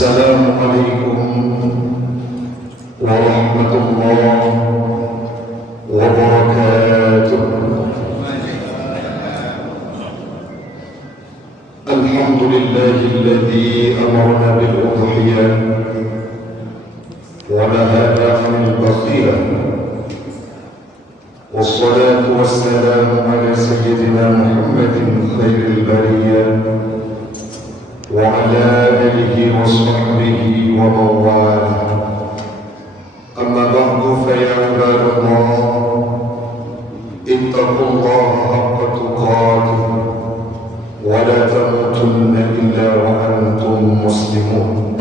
Assalamualaikum warahmatullahi wabarakatuh. Alhamdulillahilladzi amarna bil udhiyah wa nahana 'anil bakhillah. Wassalatu wassalamu ala sayyidina Muhammadin khairil bariyah wa ala alihi wa sahbihi wa mawalah. Amma ba'du fa ya ibadallah, ittaqullaha haqqa tuqatih wa la tamutunna illa wa antum muslimun.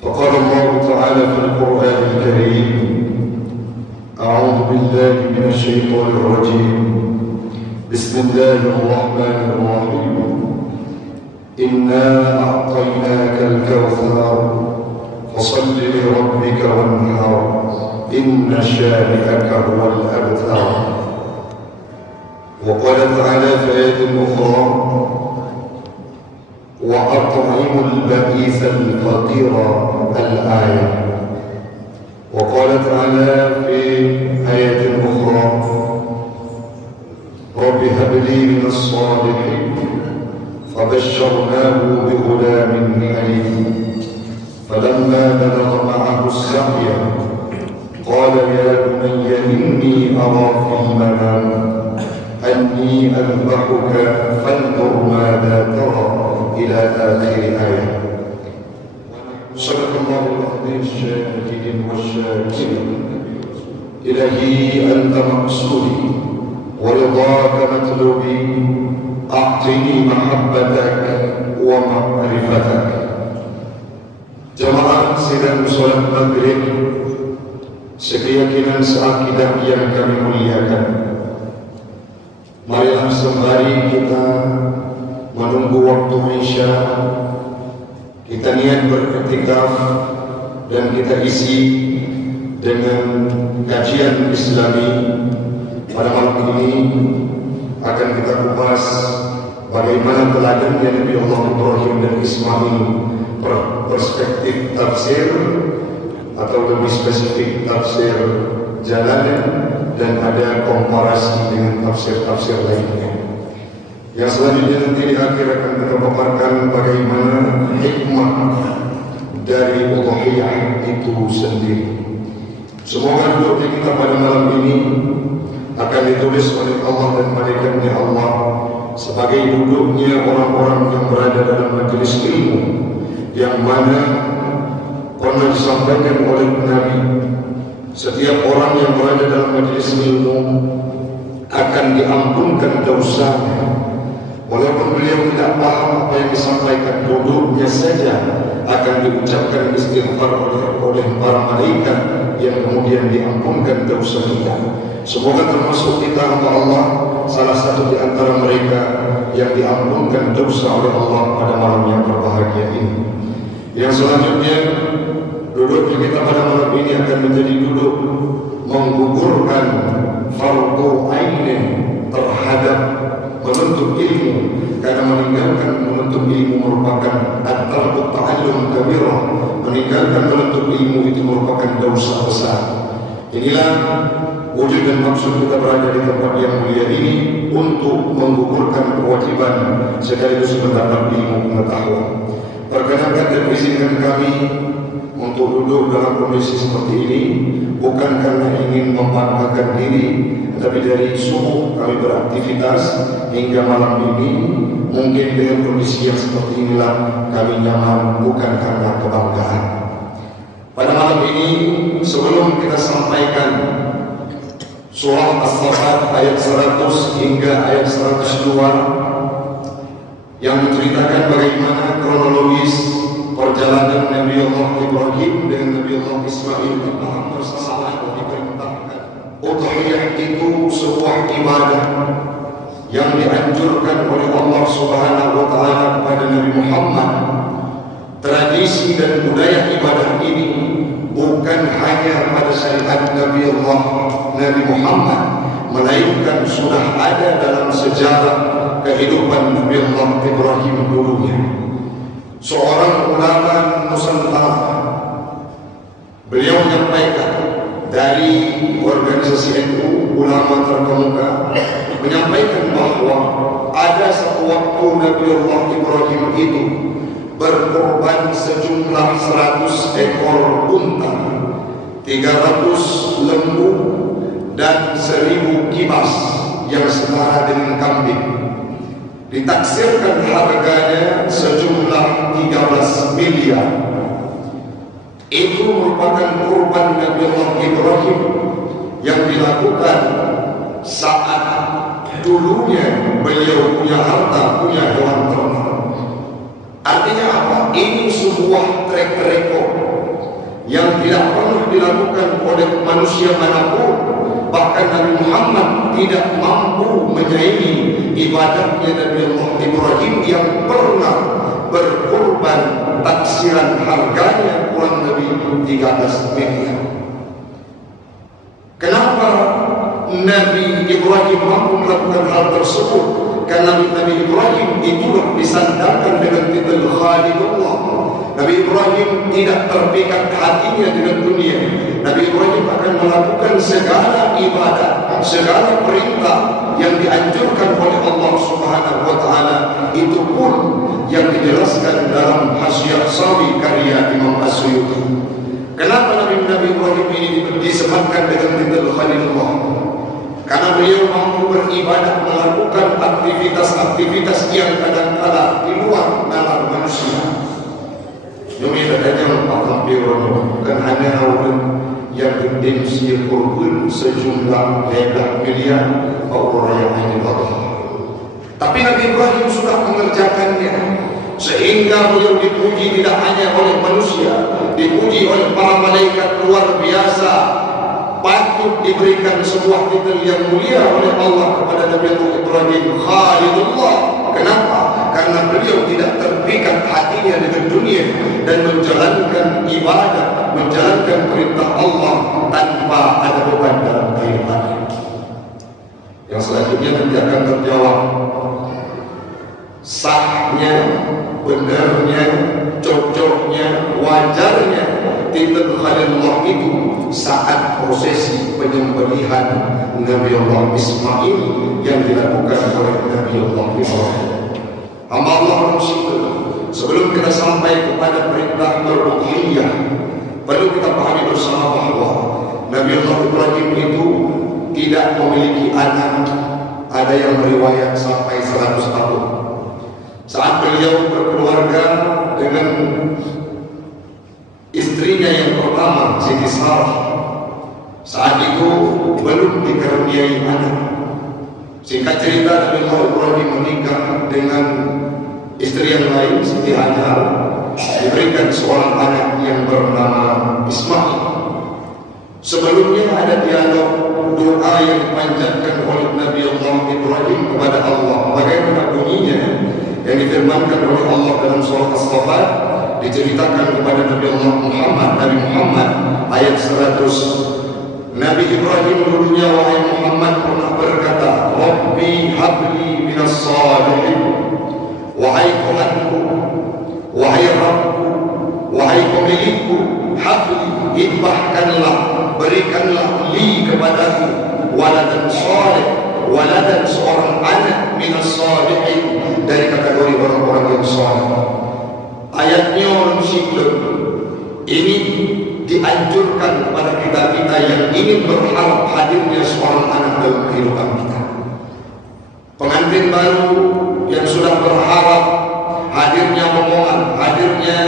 Faqala Allah ta'ala fil Qur'anil Karim, a'udzu billahi minasy syaithanir rajim. Bismillahirrahmanirrahim. Inna a'tainakal kautsar fasalli li rabbika wanhar inna shani'aka huwal abtar. Wa qala ta'ala fi ayatin ukhra wa at'imul ba'isal faqira al-ayah. Wa qala ta'ala fi ayatin ukhra rabbi hab li minas salihin فبشرناه بغلام حليم فلما بلغ معه السعي قال يا بني إني أرى في المنام أني أذبحك فانظر ماذا ترى إلى آخر آية. صدق الله العظيم الشاهدين والشاكرين. إلهي أنت مقصودي ورضاك مطلوبي، a'tini mahabbatak wa ma'rifatak. Jamaah sidang salat maghrib sekeyakinan seakidah yang kami muliakan, marilah sembari kita menunggu waktu Isya, kita niat beriktikaf dan kita isi dengan kajian Islami. Pada malam ini akan kita kupas bagaimana teladannya Nabi Allah Ibrahim dan Ismail, perspektif tafsir atau lebih spesifik tafsir Jalalain, dan ada komparasi dengan tafsir-tafsir lainnya. Yang selanjutnya nanti di akhir akan kita paparkan bagaimana hikmah dari udhiyah itu sendiri. Semoga duduknya kita pada malam ini akan ditulis oleh Allah dan malaikatnya Allah sebagai duduknya orang-orang yang berada dalam majelis ilmu, yang mana pernah disampaikan oleh Nabi, setiap orang yang berada dalam majelis ilmu akan diampunkan dosanya. Walaupun beliau tidak paham apa yang disampaikan, duduknya saja akan diucapkan istighfar oleh para malaikat yang kemudian diampunkan dosa kita. Semoga termasuk kita hamba Allah, salah satu di antara mereka yang diampunkan dosa oleh Allah pada malam yang berbahagia ini. Yang selanjutnya, duduknya kita pada malam ini akan menjadi duduk menggugurkan fardu ainin terhadap menuntut ilmu, karena meninggalkan menuntut ilmu merupakan at-tarku ta'allum kabirah. Meninggalkan menuntut ilmu itu merupakan dosa besar. Inilah wujud dan maksud kita berada di tempat yang mulia ini, untuk menggugurkan kewajiban sekaligus mendapat ilmu pengetahuan. Perkenankan dan izinkan kami untuk duduk dalam kondisi seperti ini, bukan karena ingin membanggakan diri, tapi dari subuh kami beraktivitas hingga malam ini. Mungkin dengan kondisi yang seperti inilah kami nyaman, bukan karena kebanggaan. Pada malam ini, sebelum kita sampaikan surah As-Saffat ayat 100 hingga ayat 102 yang menceritakan bagaimana kronologis perjalanan Nabi Allah Ibrahim dengan Nabi Allah Ismail bersama diperintahkan. Udhiyah itu sebuah ibadah yang dianjurkan oleh Allah Subhanahu wa taala kepada Nabi Muhammad. Tradisi dan budaya ibadah ini bukan hanya pada syariat Nabi Allah Nabi Muhammad, melainkan sudah ada dalam sejarah kehidupan Nabi Allah Ibrahim dulunya. seorang ulama Nusantara. Beliau menyampaikan dari organisasi NU ulama terkemuka, menyampaikan bahwa ada satu waktu Nabiullah Ibrahim itu berkorban sejumlah 100 ekor unta, 300 lembu dan 1000 kibas yang setara dengan kambing. Ditaksirkan harganya sejumlah 13 miliar. Itu merupakan kurban Nabiullah Ibrahim yang dilakukan saat dulunya beliau punya harta, punya hewan ternak. Artinya apa? Ini sebuah track record yang tidak pernah dilakukan oleh manusia manapun. Bahkan Nabi Muhammad tidak mampu menyaingi ibadahnya Nabiullah Ibrahim yang pernah berkorban taksiran harganya kurang lebih 13 miliar. Kenapa Nabi Ibrahim mampu melakukan hal tersebut? Karena Nabi Ibrahim itulah disandarkan dengan titel Khalilullah. Nabi Ibrahim tidak terpikat hatinya dengan dunia. Nabi Ibrahim akan melakukan segala ibadah, segala perintah yang dianjurkan oleh Allah Subhanahu wa taala. Itu pun yang dijelaskan dalam Hasyiah Sawi karya Imam As-Suyuti. Kenapa Nabi Ibrahim ini disematkan dengan titel Khalilullah? Karena beliau mampu beribadah, melakukan aktivitas-aktivitas yang kadang-kala di luar nalar manusia. Demi adanya hampir bukan hanya orang yang dimensi kurban sejumlah 13 miliar orang yang ini tapi Nabi Ibrahim sudah mengerjakannya, sehingga beliau dipuji tidak hanya oleh manusia, dipuji oleh para malaikat luar biasa. Patut diberikan sebuah titel yang mulia oleh Allah kepada Nabi Ibrahim Khalilullah. Kenapa? Karena beliau tidak terpikat hatinya dengan dunia dan menjalankan ibadah, menjalankan perintah Allah tanpa ada beban dalam kehidupannya. Yang selanjutnya nanti akan terjawab sahnya, benarnya, cocoknya, wajarnya titel Khalilullah itu saat prosesi penyembelihan Nabiullah Ismail yang dilakukan oleh Nabiullah Ibrahim. Hamba Allah Rasul, sebelum kita sampai kepada perintah beruhiyah, perlu kita pahami bersama bahwa Nabiullah Ibrahim itu tidak memiliki anak. Ada yang meriwayat sampai 100 tahun. Saat beliau berkeluarga dengan istrinya yang pertama, Siti Sarah, saat itu belum dikaruniai anak. Singkat cerita, Nabiullah Ibrahim menikah dengan istri yang lain, Siti Hajar, diberikan seorang anak yang bernama Ismail. Sebelumnya ada dialog doa yang dipanjatkan oleh Nabiullah Ibrahim kepada Allah. Bagaimana bunyinya yang difirmankan oleh Allah dalam surah As-Saffat, diceritakan kepada Nabiullah Nabi Muhammad ayat 100. Nabi Ibrahim dulunya, wahai Muhammad, pernah berkata, Rabbi habli minas salihin. Wahai Tuhanku, wahai Rabbku, wahai pemilikku, habli, hibahkanlah, berikanlah li kepadaku waladan salih, waladan seorang anak minas salihin, dari kategori orang-orang yang salih. Ayatnya orang Muslim ini dianjurkan kepada kita yang ingin berharap hadirnya seorang anak dalam kehidupan kita. Pengantin baru yang sudah berharap hadirnya momongan, hadirnya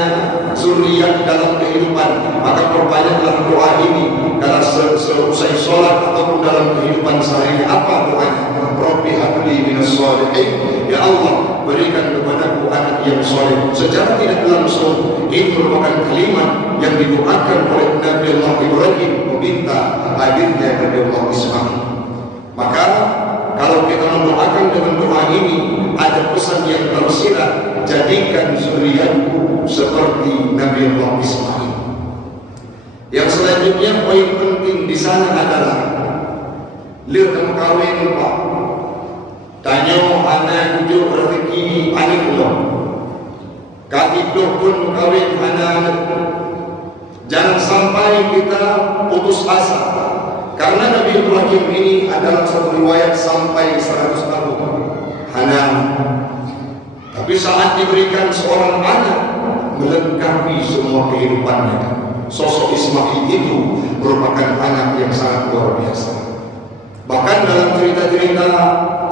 zuriat dalam kehidupan, maka perbanyaklah doa ini. Kalau selesai sholat ataupun dalam kehidupan sehari, apa doanya? Rabbi habli minas shalihin. Ya Allah, berikan kepadaku anak yang soleh. Secara tidak langsung ini merupakan kalimat yang didoakan oleh Nabiullah Ibrahim meminta hadirnya Nabiullah Ismail. Maka kalau kita mendoakan dengan doa ini, ada pesan yang tersirat, jadikan zuriatku seperti Nabiullah Ismail. Yang selanjutnya poin penting di sana adalah lihat kamu kawin Pak. Tanya anak kujuk rezeki anak belum. Katiduh pun kawin anak. Jangan sampai kita putus asa, karena Nabi Ibrahim ini adalah satu riwayat sampai 100 tahun anak. Tapi saat diberikan seorang anak, melengkapi semua kehidupannya. Sosok Ismail itu merupakan anak yang sangat luar biasa. Bahkan dalam cerita-cerita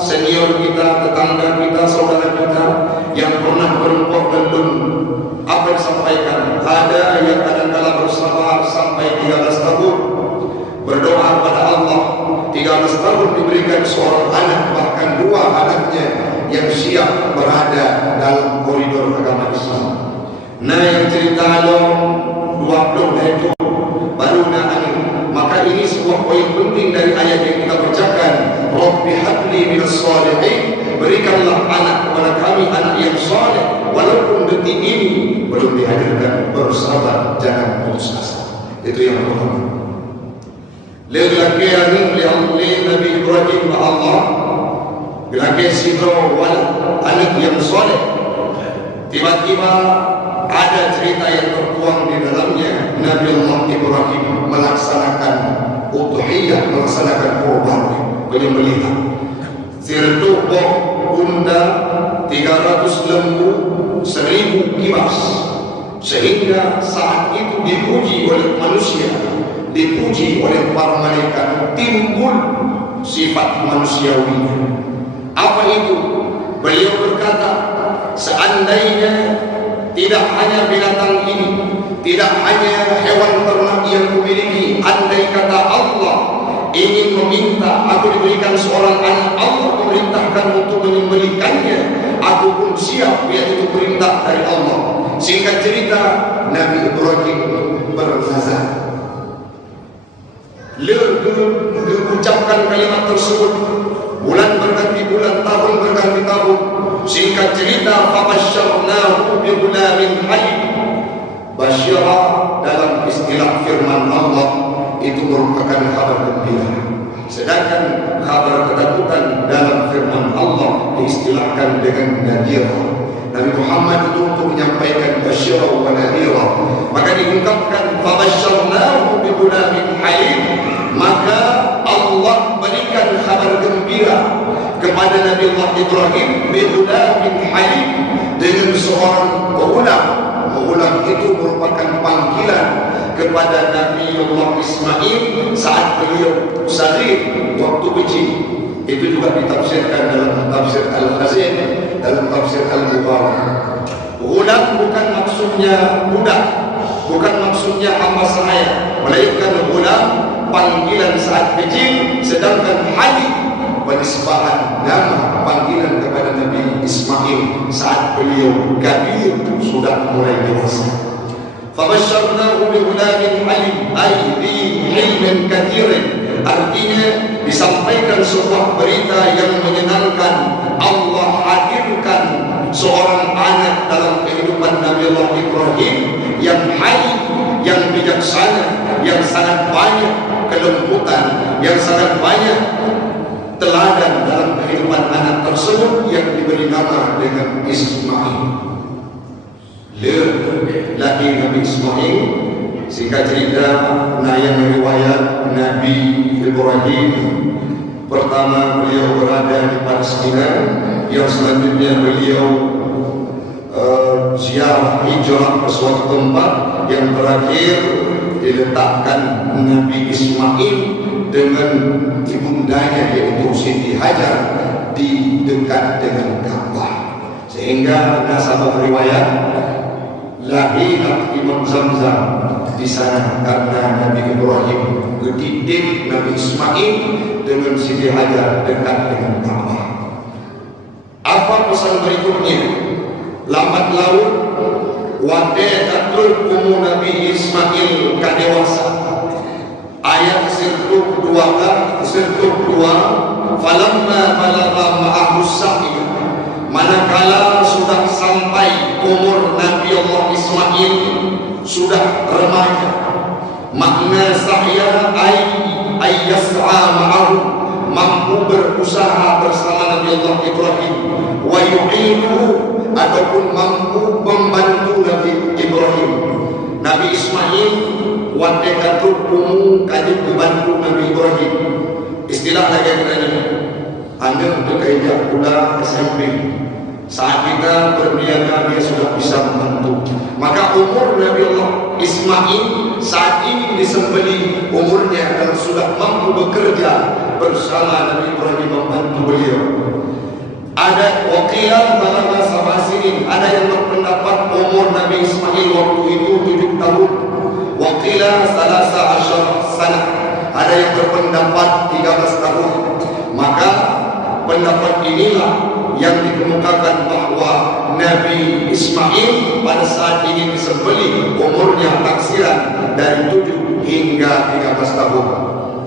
senior kita, tetangga kita, saudara kita yang pernah berempok gendun, apa yang disampaikan? Ada yang kadang-kala bersabar sampai 13 tahun, berdoa kepada Allah, 13 tahun diberikan seorang anak, bahkan 2 anaknya yang siap berada dalam koridor agama Islam. Nah, yang cerita dong 20 itu baru na'ani. Maka ini sebuah poin penting dari ayat yang kita bacakan. Rabbi habli minas shalihin, berikanlah anak kepada kami, anak yang saleh. Walaupun detik ini belum dihadirkan, bersabar, jangan putus asa. Itu yang pertama. Lelaki Nabi Ibrahim wa Allah, lelaki sibro wal anak yang saleh. Tiba-tiba ada cerita yang tertuang di dalamnya. Nabi Allah Ibrahim melaksanakan udhiyah, melaksanakan kurban, penyembelihan. Sirtuboh bunda 300 lembu, 1000 kibas, sehingga saat itu dipuji oleh manusia, dipuji oleh para malaikat, timbul sifat manusiawinya. Apa itu? Beliau berkata, seandainya tidak hanya binatang ini, tidak hanya hewan ternak yang kumiliki, andai kata Allah ingin meminta aku diberikan seorang anak, Allah memerintahkan untuk menyembelihkannya, aku pun siap, yaitu perintah dari Allah. Singkat cerita, Nabi Ibrahim bernazar. Ucapkan kalimat tersebut, bulan berganti bulan, tahun berganti tahun. Singkat cerita, fabasyarnahu bighulamin halim. Basyara dalam istilah firman Allah itu merupakan kabar gembira, sedangkan kabar ketakutan dalam firman Allah diistilahkan dengan nadira. Nabi Muhammad itu untuk menyampaikan basyara wa nadira, maka diungkapkan fabasyarnahu bighulamin halim. Maka Allah berikan kabar gembira kepada Nabi Allah Ibrahim bighulamin halim, dengan seorang ghulam. Ghulam itu merupakan panggilan kepada Nabi Allah Ismail saat beliau sagir, waktu kecil. Itu juga ditafsirkan dalam tafsir Al-Khazin, dalam tafsir Al-Mubarak. Ghulam bukan maksudnya budak, bukan maksudnya hamba sahaya, melainkan ghulam panggilan saat kecil, sedangkan halim penisbahan nama panggilan kepada Nabi Ismail saat beliau kabir, sudah mulai dewasa. Fabasyarnahu bighulamin halim ay bi ilmin katsirin, artinya disampaikan sebuah berita yang menyenangkan. Allah hadirkan seorang anak dalam kehidupan Nabi Allah Ibrahim yang halim, yang bijaksana, yang sangat banyak kelembutan, yang sangat banyak teladan dalam kehidupan anak tersebut, yang diberi nama dengan Ismail. Laki Nabi Ismail, singkat cerita, yang riwayat Nabi Ibrahim pertama beliau berada di Palestina, yang selanjutnya beliau ziarah hijrah ke suatu tempat, yang terakhir diletakkan Nabi Ismail dengan ibundanya yaitu Siti Hajar di dekat dengan Ka'bah, sehingga nasabah riwayat lahirlah Imam Zamzam di sana karena Nabi Ibrahim kedidik Nabi Ismail dengan Siti Hajar dekat dengan Ka'bah. Apa pesan berikutnya? Lambat laun wada'atul ummu Nabi Ismail kadewasa. Ayat sirtuh 2 falamma balagha ma'ahu sa'i, manakala sudah sampai umur Nabi Allah Ismail, sudah remaja. Makna sa'ya ay yas'a ma'ahu, mampu berusaha bersama Nabi Allah Ibrahim, wa yu'inuhu, ataupun mampu membantu Ismail watekan rukumu kajib dibantu Nabi Ibrahim. Istilah lagi katanya, anda untuk kaijak pula SMP. Saat kita berniaga dia sudah bisa membantu. Maka umur Nabi Allah Ismail saat ini disembelih umurnya dan sudah mampu bekerja bersama Nabi Ibrahim membantu beliau. Ada wakilan balagha sab'asinin, ada yang berpendapat umur Nabi Ismail waktu itu 7 tahun. Wakilan 13 sana, ada yang berpendapat 13 tahun. Maka pendapat inilah yang dikemukakan bahwa Nabi Ismail pada saat ini disembelih umurnya taksiran dari 7 hingga 13 tahun.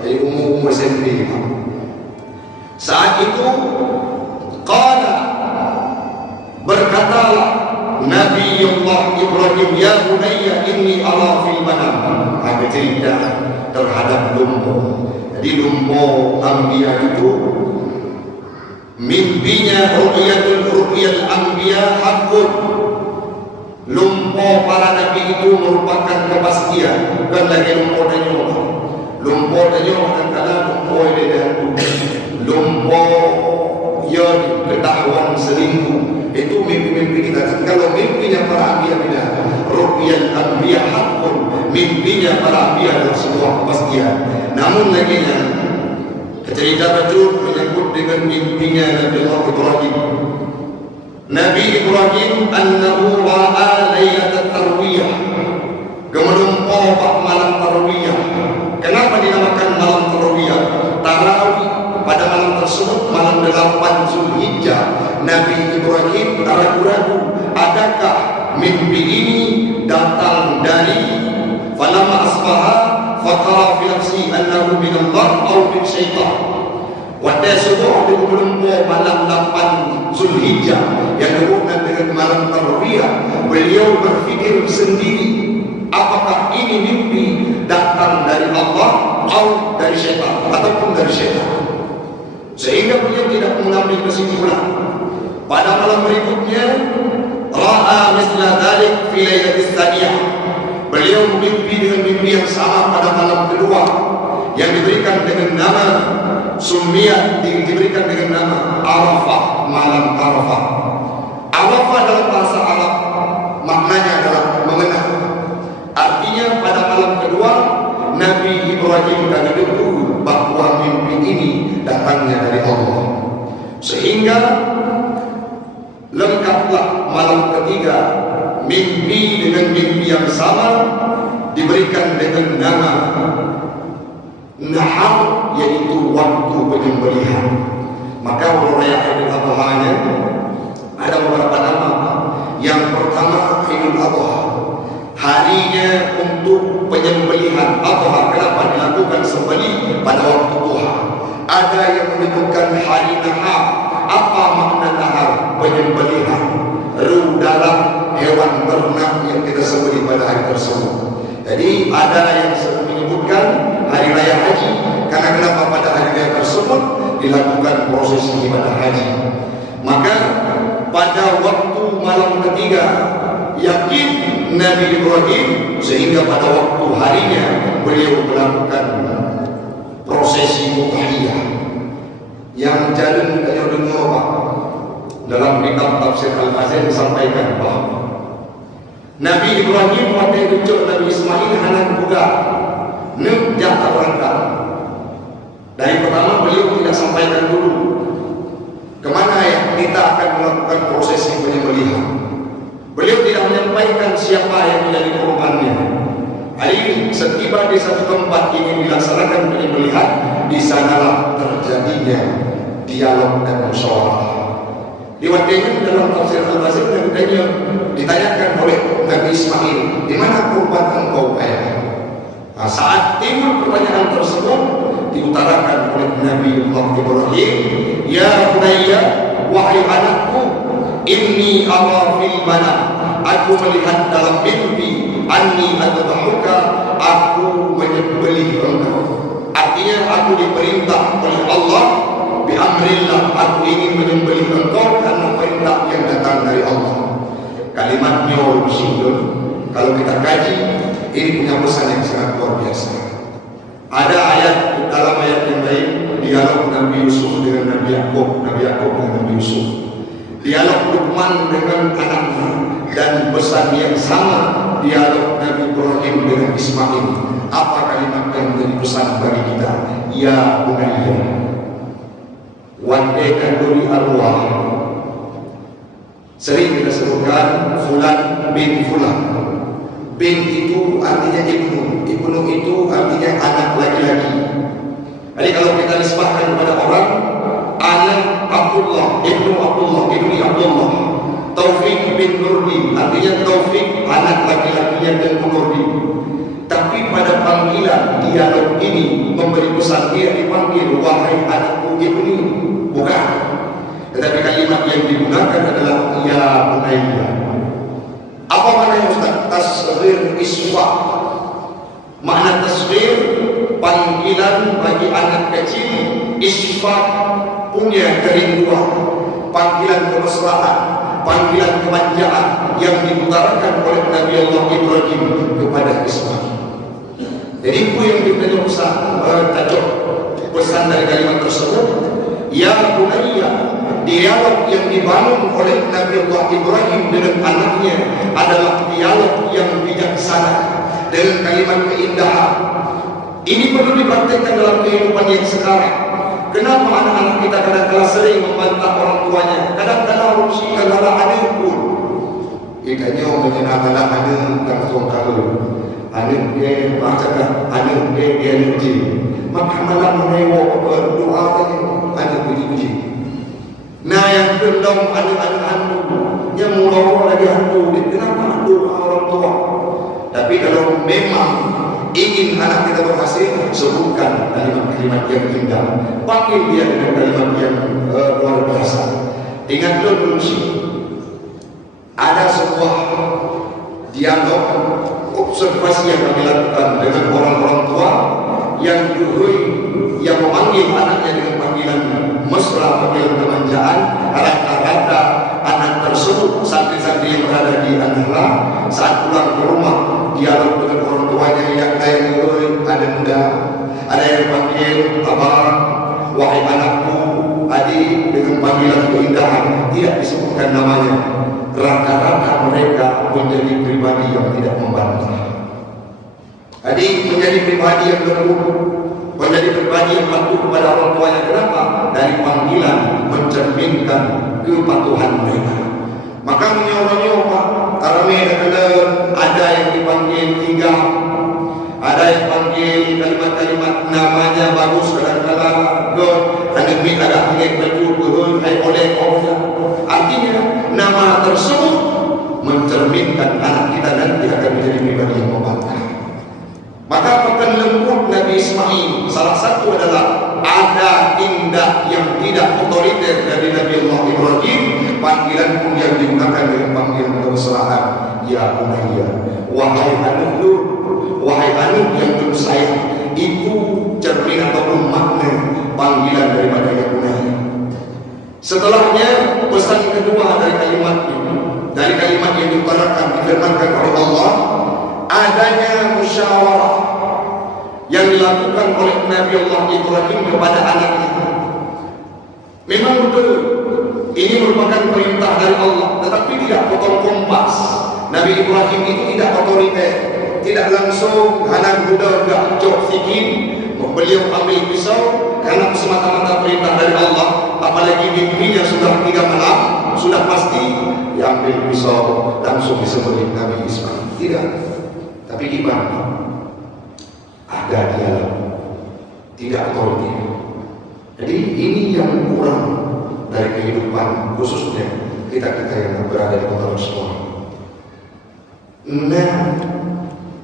Jadi umur SMP. Saat itu qala, berkatalah Nabi Allah Ibrahim, ya bunayya inni ara fil manam. Ada cerita terhadap lumpuh. Jadi lumpuh Anbiya itu mimpinya ru'yatul anbiya haqqun. Lumpuh para nabi itu merupakan kepastian, bukan lagi lumpuh dan nyoba. Lumpuh dan nyoba kadang-kadang lumpuh dia lumpuh ya ketahuan selingkuh. Itu mimpi-mimpi kita. Kalau mimpinya para anbiya bina ru'yatul anbiya haqqun, mimpinya para anbiya adalah sebuah kepastian. Namun lagi cerita betul menyebut dengan mimpinya Nabi Allah Ibrahim. Nabi Ibrahim annahu ra'a lailatat tarwiyah, gemelumpoh malam tarwiyah. Kenapa dinamakan malam tarwiyah? Tarawih pada malam tersebut, malam 8 Zulhijjah. Nabi Ibrahim ragu-ragu, adakah mimpi ini datang dari falamma asbaha faqara fi nafsi annahu min Allah aw min syaitan. Pada subuh di bulan malam 8 Zulhijjah yang disebut dengan malam Tarwiyah, beliau berfikir sendiri, apakah ini mimpi datang dari Allah atau dari syaitan ataupun dari syaitan. Sehingga beliau tidak mengambil kesimpulan. Pada malam berikutnya, ra'a misla dzalik fi lailatis tsaniyah. Beliau mimpi dengan mimpi yang sama pada malam kedua yang diberikan dengan nama Sumiyat, diberikan dengan nama Arafah, malam Arafah. Arafah dalam bahasa Arab maknanya adalah mengenal. Artinya pada malam kedua Nabi Ibrahim dan diketahui bahwa mimpi ini datangnya dari Allah. Sehingga lengkaplah malam ketiga mimpi dengan mimpi yang sama diberikan dengan nama Nahar, yaitu waktu penyembelihan. Maka merayakan Idul Adha-nya ada beberapa nama. Yang pertama Idul Adha, harinya untuk penyembelihan Adha. Kenapa dilakukan sembelih pada waktu duha? Ada yang menyebutkan hari Nahar. Apa makna Nahar? Penyembelihan dalam hewan ternak yang kita sembelih pada hari tersebut. Jadi ada yang menyebutkan hari raya haji, karena kenapa pada hari raya tersebut dilakukan proses ibadah haji. Maka pada waktu malam ketiga yakin Nabi Ibrahim, sehingga pada waktu harinya beliau melakukan prosesi mutahiyah yang jalan beliau dengar dalam kitab tafsir Al-Fazil disampaikan bahwa Nabi Ibrahim waktu itu Nabi Ismail anak budak jatah berangkat. Dari pertama beliau tidak sampaikan dulu kemana ya kita akan melakukan prosesi penyembelihan. Beliau tidak menyampaikan siapa yang menjadi korbannya. Hari ini setiba di satu tempat ingin dilaksanakan penyembelihan, di sanalah terjadinya dialog dan musyawarah. Diwakilkan dalam tafsir Al-Fazil dan ditanyakan oleh Nabi Ismail, di mana kurban engkau ayah? Nah, saat timbul pertanyaan tersebut diutarakan oleh Nabi Allah Ibrahim, ya bunayya, wahai anakku, inni ara fil manam, aku melihat dalam mimpi, anni adbahuka, aku menyembelih engkau. Artinya aku diperintah oleh Allah, bi amrillah, aku ingin menyembelih engkau karena perintah yang datang dari Allah. Kalimatnya singgung. Kalau kita kaji Ini punya pesan yang sangat luar biasa. Ada ayat dalam ayat yang lain, dialog Nabi Yusuf dengan Nabi Yakub, Nabi Yakub dengan Nabi Yusuf, dialog Luqman dengan anaknya, dan pesan yang sama dialog Nabi Ibrahim dengan Ismail. Apa kalimat yang menjadi pesan bagi kita? Ya bunayya, wad'ika duri arwah. Sering kita sebutkan Fulan bin Fulan. Bin itu artinya ibnu, ibnu itu artinya anak laki-laki. Jadi kalau kita nisbahkan kepada orang, anak Abdullah, ibnu Abdullah, ibni Abdullah. Taufik bin Nurdi, artinya Taufik anak laki-lakinya dan Nurdi. Tapi pada panggilan dialog ini memberi pesan, dia dipanggil wahai anakku ibni, bukan. Tetapi kalimat yang digunakan adalah ya bunayya. Apa maknanya Ustaz? Tasghir isfah. Makna tasghir, panggilan bagi anak kecil. Isfah, punya kerinduan, panggilan kemesraan, panggilan kemanjaan yang diutarakan oleh Nabi Allah Ibrahim kepada Ismail. Jadi itu yang kita Ustaz tajuk pesan dari kalimat tersebut. Ya bunayya, dialog yang dibangun oleh Nabi Allah Ibrahim dengan anaknya adalah dialog yang bijaksana dengan kalimat keindahan. Ini perlu dipraktikkan dalam kehidupan yang sekarang. Kenapa anak-anak kita kadang-kadang sering membantah orang tuanya? Kadang-kadang rusi kadang-kadang ada pun. Ikannya menyenangkan ada langsung kalau ada dia bacakan ada dia uji. Maka malam menewak berdoa tadi ada uji. Nah yang kedua ada hantu yang mula lagi hantu. Kenapa doa orang tua? Tapi kalau memang ingin anak kita berhasil, sebutkan kalimat-kalimat yang indah, panggil dia dengan kalimat yang luar biasa. Ingat dulu sih, ada sebuah dialog observasi yang kami lakukan dengan orang-orang tua yang yang memanggil anaknya dengan panggilan mesra, panggilan kemanjaan. Rata-rata anak tersebut, santri-santri yang berada di antara, saat pulang ke rumah dialog dengan orang tuanya yang ada muda, ada yang panggil abang, wahai anakku, adik, dengan panggilan keindahan, tidak disebutkan namanya. Rata-rata mereka menjadi pribadi yang tidak membantah. Adik menjadi pribadi yang lembut, menjadi pribadi yang patuh kepada orang tuanya. Kenapa? Dari panggilan mencerminkan kepatuhan mereka. Maka menyorak-nyorak Arame ada yang dipanggil tiga, ada yang panggil kalimat-kalimat namanya bagus, kadang-kadang ada minta agak pakai baju berhul, oleh orang. Artinya nama tersebut mencerminkan anak kita nanti akan menjadi pribadi yang membantah. Maka pekan lembut Nabi Ismail salah satu adalah ada tindak yang tidak otoriter dari Nabi Allah Ibrahim. Panggilan pun yang digunakan dengan panggilan kemesraan, ya bunayya, wahai anak Nur, wahai anak yang bersayang. Itu cermin ataupun makna panggilan daripada ya bunayya. Setelahnya pesan kedua dari kalimat ini, dari kalimat yang diutarakan difirmankan oleh Allah, adanya musyawarah yang dilakukan oleh Nabi Allah Ibrahim kepada anaknya. Memang betul, ini merupakan perintah dari Allah, tetapi tidak potong kompas. Nabi Ibrahim itu tidak otoriter, tidak langsung anak muda gacok sikit, beliau ambil pisau karena semata-mata perintah dari Allah. Apalagi mimpinya sudah 3 malam, sudah pasti diambil pisau langsung disembelih Nabi Ismail. Tidak. Tapi gimana? Ada dialog, tidak otoriter. Jadi ini yang kurang dari kehidupan, khususnya kita-kita yang berada di kota besar. Nah,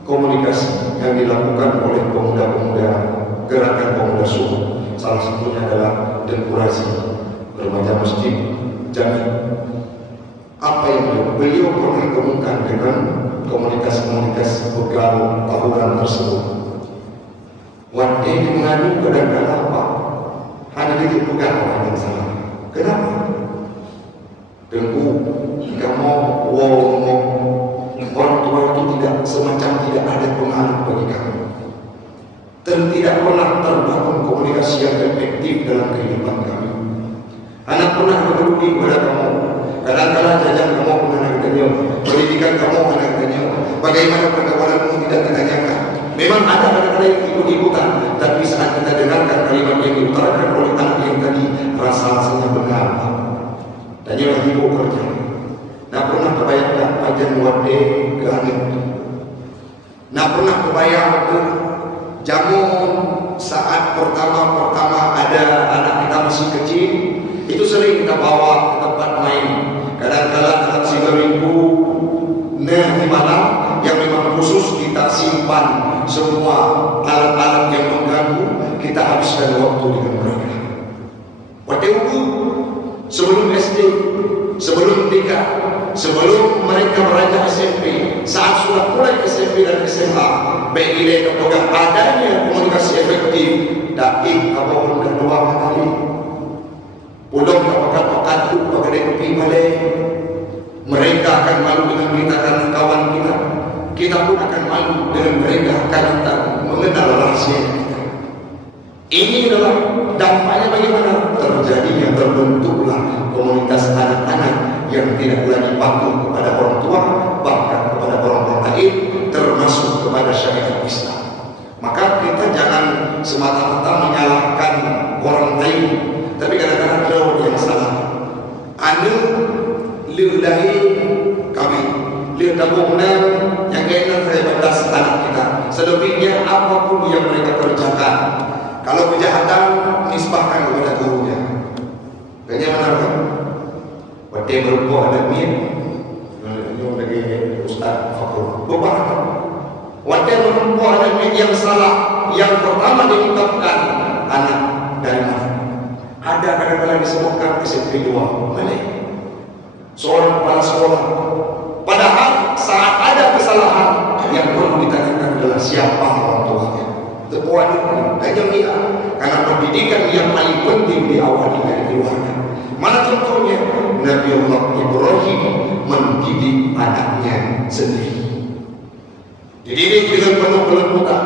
komunikasi yang dilakukan oleh pemuda-pemuda gerakan pemuda suku, salah satunya adalah Dengkurazi, remaja masjid Jami. Apa yang beliau pernah temukan dengan komunikasi-komunikasi begal tahunan tersebut? Waktu mengadu kadang-kadang apa? Hanya titik pegang orang yang salah. Kenapa? Dengku, jika mau orang tua itu tidak semacam tidak ada pengaruh bagi kami. Dan tidak pernah terbangun komunikasi yang efektif dalam kehidupan kami. Anak pernah peduli kepada kamu. Kadang-kadang jajan kamu pernah nak tanya, pendidikan kamu pernah tanya, bagaimana pergaulanmu tidak ditanyakan. Memang ada kadang-kadang yang ikut-ikutan, tapi saat kita dengarkan kalimat yang diutarakan oleh anak yang tadi, rasa-rasanya benar. Tanya lagi ibu kerja. Nak pernah kebayangkan pajan wade ke angin. Nak pernah kebayang ke jamun saat pertama-pertama ada anak kita masih kecil, itu sering kita bawa ke tempat main. Kadang-kadang dalam 3.000 di mana yang memang khusus kita simpan semua alat-alat yang mengganggu, kita habiskan waktu dengan mereka. Waktu itu sebelum SD, sebelum TK, sebelum mereka beranjak SMP, saat sudah mulai SMP dan SMA, baiklah kepegang adanya komunikasi efektif. Daik kabau kedua kali, pulang kapakat tu pakai kopi balik. Mereka akan malu dengan kita karena kawan kita. Kita pun akan malu dengan mereka karena kita mengenal rahasia kita. Ini adalah dampaknya bagaimana terjadinya terbentuklah komunitas anak-anak yang tidak lagi patuh kepada orang tua, bahkan kepada orang lain, termasuk kepada syariat Islam. Maka kita jangan semata-mata menyalahkan orang lain, tapi kadang-kadang jauh yang salah. Anu lillahi kami lihat tabungan yang kaitan terhadap anak kita. Selebihnya apapun yang mereka kerjakan, kalau kejahatan nisbahkan kepada gurunya. Kayaknya benar kan? Wadai berbuah ada min, ini bagi Ustaz Fakrul. Berbah. Wadai berbuah ada min yang salah. Yang pertama diungkapkan anak dari mana? Ada kadang-kadang disebutkan SMP 2 Malay. Seorang kepala sekolah. Padahal saat ada kesalahan yang perlu ditanyakan adalah siapa orang tuanya. Tepuan hanya dia, karena pendidikan yang paling penting diawali dari keluarga. Mana contohnya? Nabi Allah Ibrahim mendidik anaknya sendiri. Dididik dengan penuh kelembutan.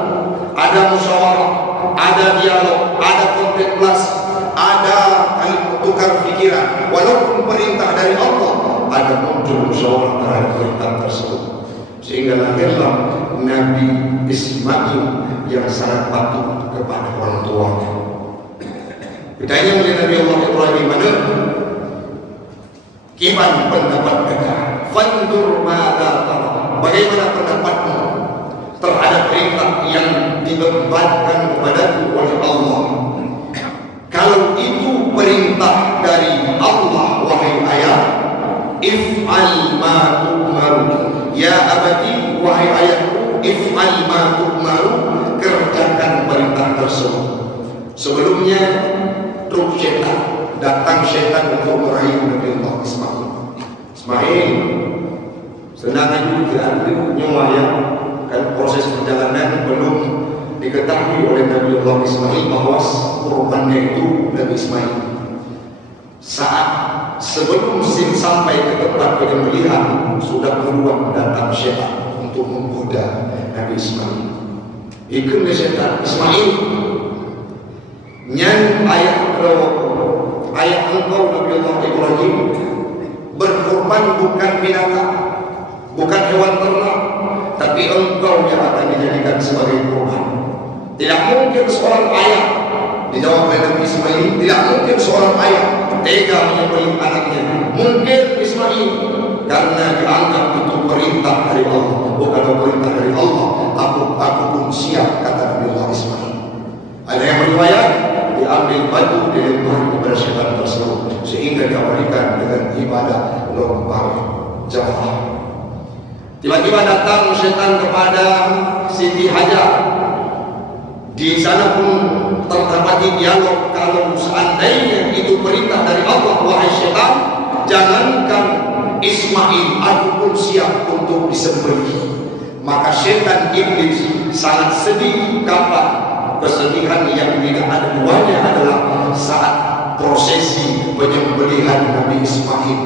Ada musyawarah, ada dialog, ada kontemplasi, ada tukar pikiran. Walaupun perintah dari Allah, ada muncul musyawarah terhadap perintah tersebut, sehingga lahirlah Nabi Ismail yang sangat patuh kepada orang tuanya. Ditanya oleh Nabi Allah Ibrahim, mana kiman pendapat mereka? Fandur mada tara, bagaimana pendapatmu terhadap perintah yang dibebankan kepadaku oleh Allah? Kalau itu perintah dari Allah, wahai ayah, if'al ma tu'maru, ya abadi, wahai ayahku, if'al ma tu'maru, kerjakan perintah tersebut. Sebelumnya truk syaitan, datang syaitan untuk merayu Nabi Allah Ismail. Ismail senang juga nyawa yang kan proses perjalanan belum diketahui oleh Nabi Allah Ismail bahwa korbannya itu Nabi Ismail. Saat sebelum sampai ke tempat penyembelihan, sudah duluan datang syaitan untuk menggoda Nabi Ismail. Ikut syaitan Ismail, nyan ayah engkau Nabi Allah Ibrahim berkorban bukan binatang, bukan hewan ternak, tapi engkau yang akan dijadikan sebagai korban. Tidak mungkin seorang ayah, dijawab oleh Nabi Ismail, tidak mungkin seorang ayah tega menyembelih anaknya. Mungkin Ismail karena dianggap itu perintah dari Allah, bukan perintah dari Allah. Aku pun siap, kata Nabi Allah Ismail. Ada yang beriwayat diambil batu dilempar kepada syaitan tersebut sehingga diberikan dengan ibadah lomba jamaah. Tiba-tiba datang syaitan kepada Siti Hajar. Di sana pun terdapat dialog, kalau seandainya itu perintah dari Allah, wahai syaitan, jangankan Ismail, aku pun siap untuk disembelih. Maka syaitan iblis sangat sedih kapan kesedihan yang tidak ada duanya adalah saat prosesi penyembelihan Nabi Ismail.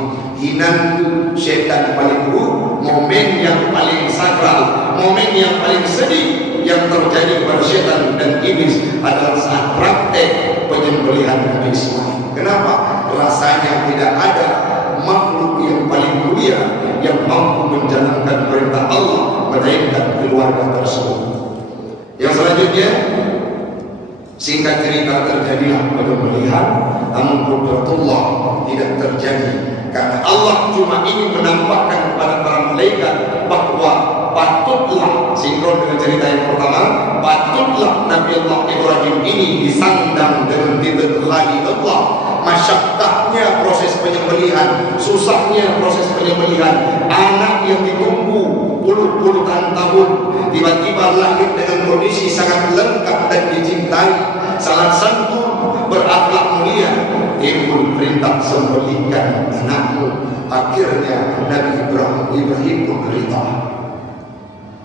Hinanku syaitan paling buruk, momen yang paling sakral, momen yang paling sedih yang terjadi kepada syaitan dan iblis adalah saat praktek penyembelihan Nabi Ismail. Kenapa? Rasanya tidak ada makhluk yang paling mulia yang mampu menjalankan perintah Allah melainkan keluarga tersebut. Yang selanjutnya, singkat cerita, terjadilah penyembelihan, namun qudratullah tidak terjadi karena Allah cuma ingin menampakkan kepada para malaikat bahwa patutlah, sinkron dengan cerita yang pertama, patutlah Nabi Allah Ibrahim ini disandang dengan titel Khalilullah. Masyakkahnya proses penyembelihan, susahnya proses penyembelihan, anak yang ditunggu puluh-puluhan tahun tiba-tiba lahir dengan kondisi sangat lengkap dan dicintai, sangat santun, berakhlak mulia, timbul perintah sembelihkan anakmu. Akhirnya Nabi Ibrahim pun berita.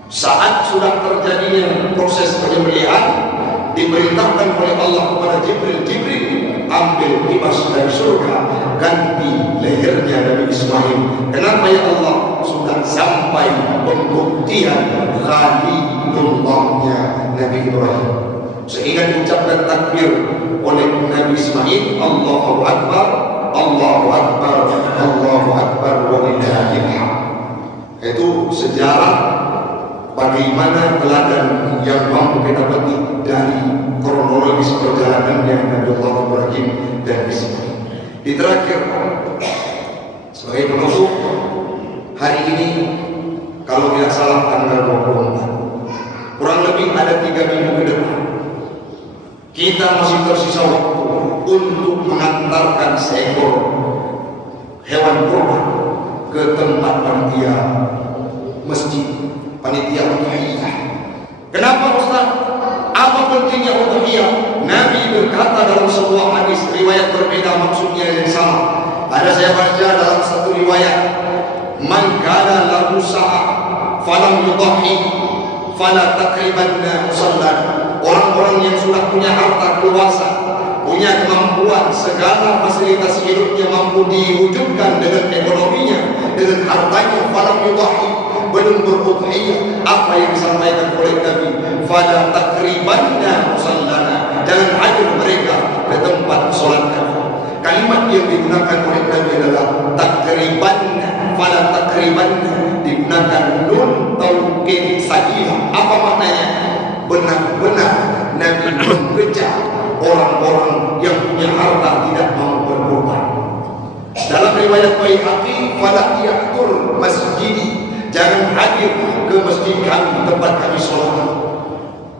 Saat sudah terjadinya proses penyembelihan, diperintahkan oleh Allah kepada Jibril, ambil kibas dari surga, ganti lehernya Nabi Ismail. Kenapa ya Allah? Sudah sampai pembuktian Khalilullahnya Nabi Ibrahim. Sehingga diucapkan takbir oleh Nabi Ismail, Allahu Akbar, Allahu Akbar, Allahu Akbar, walillahil hamd. Itu sejarah bagaimana teladan yang mampu kita petik dari kronologis perjalanannya Nabi Allah Ibrahim dan Ismail. Di terakhir, sebagai penutup, hari ini kalau tidak salah tanggal 24, kurang lebih ada 3 minggu ke depan, kita masih tersisa waktu untuk mengantarkan seekor hewan kurban ke tempat panitia masjid, panitia udhiyah. Kenapa Ustaz? Apa pentingnya udhiyah? Nabi berkata dalam sebuah hadis, riwayat berbeda maksudnya yang sama. Ada saya baca dalam satu riwayat, man kana lahu sa'a falam yudhi fala taqribanna musallana. Orang-orang yang sudah punya harta kuasa, punya kemampuan, segala fasilitas hidupnya mampu diwujudkan dengan ekonominya, dengan hartanya, falam yudhi, belum berudhiyah. Apa yang disampaikan oleh Nabi? Fala taqribanna musallana, jangan hadir mereka ke tempat sholat kami. Kalimat yang digunakan oleh Nabi adalah taqribanna, fala taqribanna, digunakan nun taukid sahiha. Apa maknanya? Benar-benar Nabi mengejar orang-orang yang punya harta tidak mau berkorban. Dalam riwayat Baihaqi, fala yahtur masjidi, jangan hadir ke masjid kami, tempat kami sholat.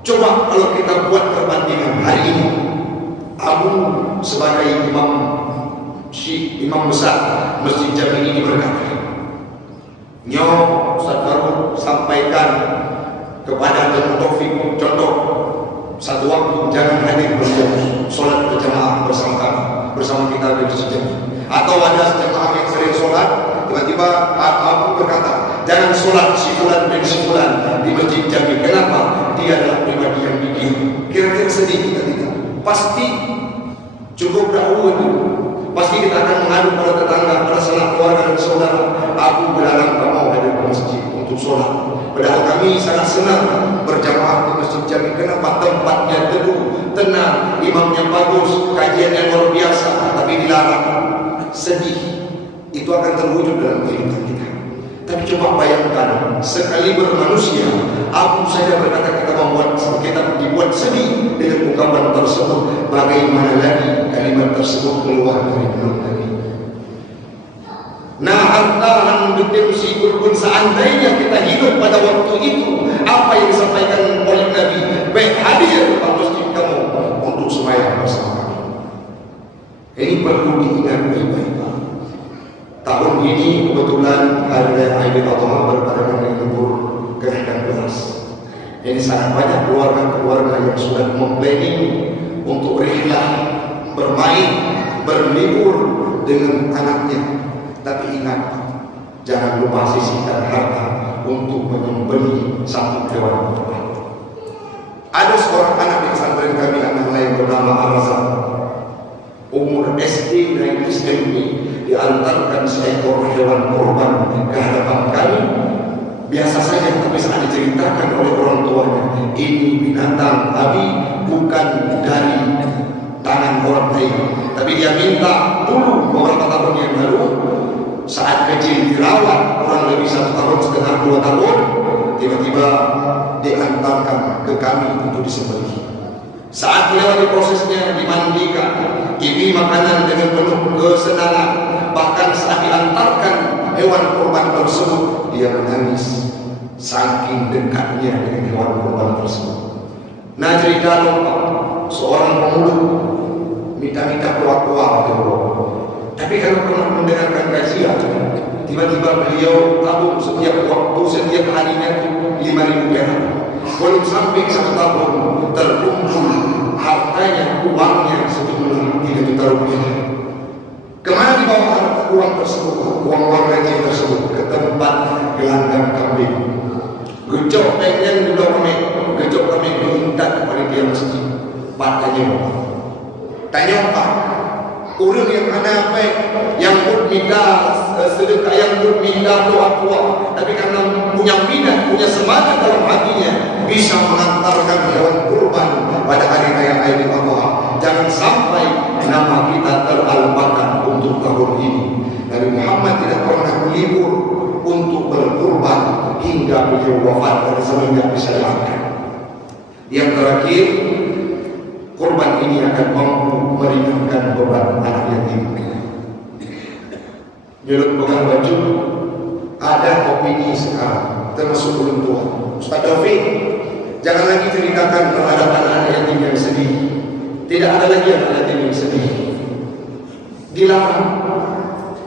Coba kalau kita buat perbandingan hari ini, Abu sebagai imam besar Masjid Jami ini berkata, Nyo Ustaz Faruk sampaikan kepada Dr. Taufik contoh, satu waktu jangan hadir sholat berjamaah bersama kita di Masjid Jami. Atau ada jamaah yang sering sholat, tiba-tiba Abu berkata, jangan sholat si fulan bin si fulan di Masjid Jami. Kenapa? Dia adalah pribadi yang bikin. Kira-kira sedih kita tidak? Pasti cukup dahulu itu. Pasti kita akan mengadu pada tetangga, pada sanak keluarga dan saudara. Aku berlarang tak mau hadir ke masjid untuk sholat. Padahal kami sangat senang berjamaah di Masjid Jami. Kenapa? Tempatnya teduh, tenang, imamnya bagus, kajiannya luar biasa, tapi dilarang. Sedih. Itu akan terwujud dalam kehidupan kita. Tapi coba bayangkan, sekali bermanusia, Abu saja berkata kita dibuat sedih dengan ungkapan tersebut. Bagaimana lagi kalimat tersebut keluar dari mulut Nabi? Nah, hartahan detensi kurban, seandainya kita hidup pada waktu itu, apa yang disampaikan oleh Nabi? Baik hadir ke masjid kamu untuk sembahyang bersama kami. Ini perlu diingat baik-baik. Tahun ini kebetulan hari raya Idul-Adha berbarengan dengan libur ke-13. Ini sangat banyak keluarga-keluarga yang sudah memplanning untuk rihlah, bermain, berlibur dengan anaknya. Tapi ingat, jangan lupa sisihkan harta untuk menyembelih satu hewan kurban. Ada seorang anak di pesantren diantarkan seekor hewan kurban ke hadapan kami. Biasa saja, tapi saat diceritakan oleh orang tuanya, ini binatang Abi bukan dari tangan orang lain, tapi dia minta dulu beberapa tahun yang lalu saat kecil dirawat kurang lebih 1,5 tahun 2 tahun, tiba-tiba diantarkan ke kami untuk disembelih. Saat melewati prosesnya dimandikan, ini makanan dengan penuh kesenangan. Bahkan saat diantarkan hewan kurban tersebut, dia menangis saking dekatnya dengan hewan kurban tersebut. Nah, cerita lompat seorang pemuda minta kuat-kuat ke bawah. Tapi kalau pernah mendengarkan kajian, tiba-tiba beliau tabung setiap waktu, setiap harinya 5.000 perak. Belum sampai 1 tahun terkumpul hartanya, uangnya sejumlah 3 juta rupiah. Kemana dibawa uang tersebut, uang-uang receh tersebut? Ke tempat gelanggang kambing. Gejok pengen dulu gejok kambing diminta kepada dia masjid. Pak tanya Pak, orang yang mana apa yang minta sedekah, yang minta doa, tapi karena punya minat, punya semangat dalam hatinya, bisa mengantarkan hewan kurban pada hari raya Aidil Adha. Jangan sampai nama kita teralpakan untuk tahun ini. Nabi Muhammad tidak pernah libur untuk berkurban hingga beliau wafat, dan semenjak bisa diangkat. Yang terakhir, kurban ini akan mampu meringankan beban anak yatim. Menurut pengen baju, ada opini sekarang, termasuk orang tua. Ustaz Taufik, jangan lagi ceritakan terhadap anak yatim yang sedih. Tidak ada lagi anak yatim yang sedih. Dilarang.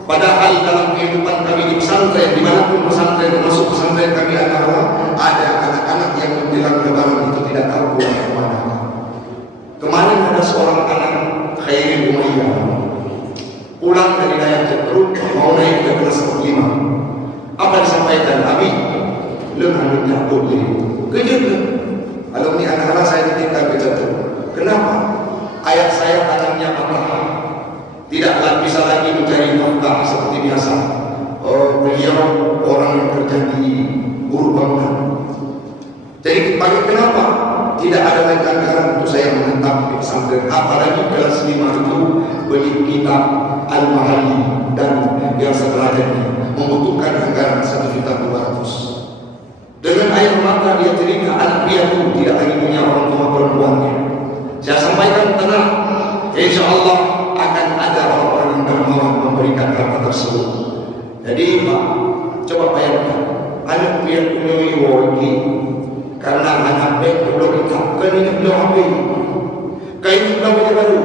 Padahal dalam kehidupan kami di pesantren, dimanapun pesantren, termasuk pesantren kami Al-Arwah, ada anak-anak yang menjelang lebaran itu tidak tahu pulang kemana. Kemarin ada seorang anak Khairi Umayyah pulang dari daerah Cetruk, mau naik ke kelas 5. Apa disampaikan? Abi, lemah jatuh diri. Kejut. Kalau ini anak-anak saya titipkan ke Cetruk. Kenapa? Ayat saya tangannya patah. Tidak bisa lagi mencari nafkah seperti biasa. Beliau orang yang kerja di buruh bangunan. Jadi kenapa? Tidak ada lagi anggaran untuk saya menetap di pesantren. Apalagi kelas 5 itu beli kitab Al-Mahalli dan yang sederajatnya membutuhkan anggaran 1.200.000. Dengan air mata dia cerita anak dia itu tidak lagi punya orang tua perempuannya. Saya sampaikan tenang, insya Allah akan ada orang-orang yang dermawan memberikan harta tersebut. Jadi Pak, coba bayangkan, anak dia punya wajib karena anak baik belum ditapkan, ini belum habis, kain belum baru.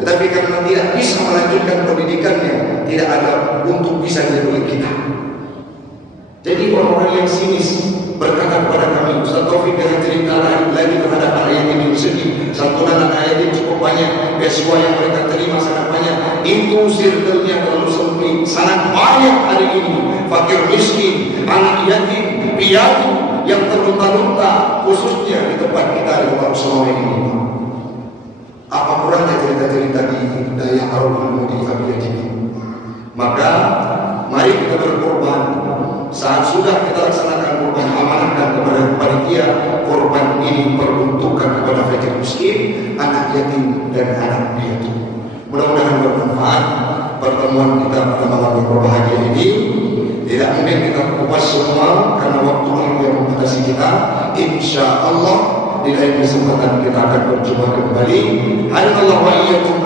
Tetapi karena tidak bisa melanjutkan pendidikannya, tidak ada untuk bisa dilakukan kita. Jadi orang-orang yang sinis berkata kepada kami, Ustaz Taufik dengan cerita lagi terhadap anak yatim yang sedih, santunan anak yatim cukup banyak, beasiswa yang mereka terima sangat banyak. Itu circle-nya terlalu sempit, sangat banyak hari ini fakir miskin, anak yatim, piatu yang terlunta-lunta, khususnya di tempat kita di Kota Selama ini. Apa kurangnya cerita-cerita di daya Arul di Fabiyah ini? Maka mari kita berkorban. Saat sudah kita laksanakan kurban, amanahkan kepada panitia, kurban ini peruntukkan kepada fakir miskin, anak yatim dan anak piatu. Mudah-mudahan bermanfaat pertemuan kita pada malam yang berbahagia ini. Tidak mungkin kita kupas semua karena waktu yang membatasi kita. Insya Allah di lain kesempatan kita akan berjumpa kembali. Hadanallahu wa iyyakum